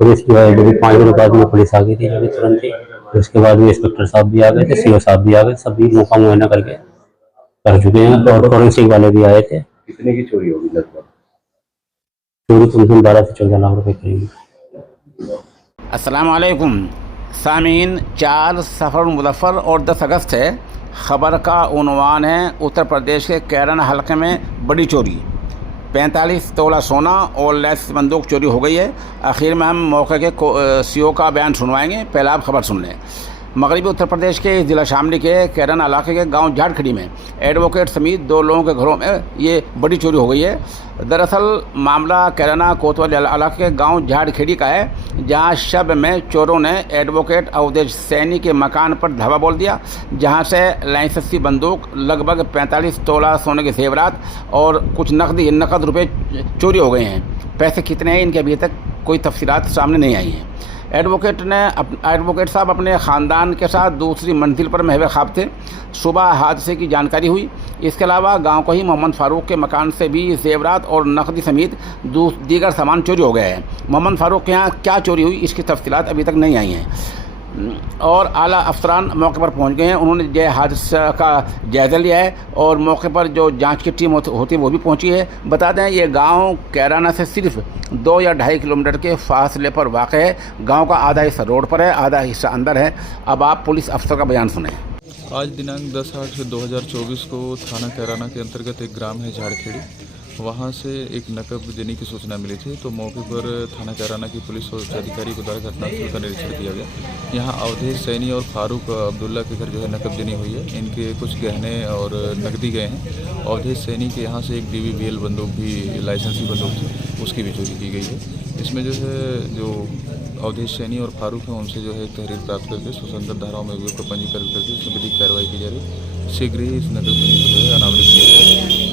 फिर इसके बाद जब 5 मिनट बाद में पुलिस आ गई थी जब तुरंत ही। फिर उसके बाद में इंस्पेक्टर साहब भी आ गए थे, सीओ साहब भी आ गए, सभी मौका मुआयना करके कर चुके हैं और फॉरेंसिक वाले भी आए थे। कितने की चोरी होगी लगभग? चोरी कम से कम 12 से 14 लाख रुपए करेंगे। अस्सलाम वालेकुम सामीन। 4 सफ़र मुज़फ़्फ़र और 10 अगस्त है। ख़बर का उन्वान है उत्तर प्रदेश के कैरन हलके में बड़ी चोरी, 45 तोला सोना और लैस बंदूक चोरी हो गई है। आखिर में हम मौके के सीओ का बयान सुनवाएंगे, पहले आप खबर सुन लें। मगरबी उत्तर प्रदेश के ज़िला शामली के कैरन इलाके के गांव झाड़खड़ी में एडवोकेट समेत 2 लोगों के घरों में ये बड़ी चोरी हो गई है। दरअसल मामला कैरना कोतवाली इलाके के गांव झाड़खेड़ी का है, जहां शब में चोरों ने एडवोकेट अवधेश सैनी के मकान पर धावा बोल दिया, जहां से लाइसेंसी बंदूक, लगभग 45 तोला सोने के जेवरात और कुछ नकद रुपए चोरी हो गए हैं। पैसे कितने हैं इनके अभी तक कोई तफसीलात सामने नहीं आई हैं। एडवोकेट साहब अपने ख़ानदान के साथ दूसरी मंजिल पर महवे ख्वाब थे। सुबह हादसे की जानकारी हुई। इसके अलावा गांव को ही मोहम्मद फ़ारूक के मकान से भी जेवरात और नकदी समेत दीगर सामान चोरी हो गए हैं। मोहम्मद फ़ारूक के यहाँ क्या चोरी हुई इसकी तफसीलात अभी तक नहीं आई हैं और आला अफसरान मौके पर पहुंच गए हैं। उन्होंने हादसा का जायज़ा लिया है और मौके पर जो जांच की टीम होती है वो भी पहुंची है। बता दें ये गांव कैराना से सिर्फ 2 या 2.5 किलोमीटर के फासले पर वाक़ है। गांव का आधा हिस्सा रोड पर है, आधा हिस्सा अंदर है। अब आप पुलिस अफसर का बयान सुने। आज दिनांक 10/8/2024 को थाना कैराना के अंतर्गत एक ग्राम है झाड़खेड़ी, वहाँ से एक नकब देने की सूचना मिली थी। तो मौके पर थाना कैराना की पुलिस और उच्चाधिकारी को द्वारा घटनास्थल का निरीक्षण किया गया। यहाँ अवधेश सैनी और फारूक अब्दुल्ला के घर जो है नकब देनी हुई है। इनके कुछ गहने और नकदी गए हैं। अवधेश सैनी के यहाँ से एक DVBL बंदूक भी, लाइसेंसी बंदूक थी, उसकी भी चोरी की गई है। इसमें जो अवधेश सैनी और फारूक हैं उनसे जो है एक तहरीर प्राप्त करके स्वतंत्र धाराओं में अभियोग को पंजीकरण करके उसमें विधिक कार्रवाई की जा रही है। शीघ्र ही इस नकद को जो है अनावृत किया जाएगा।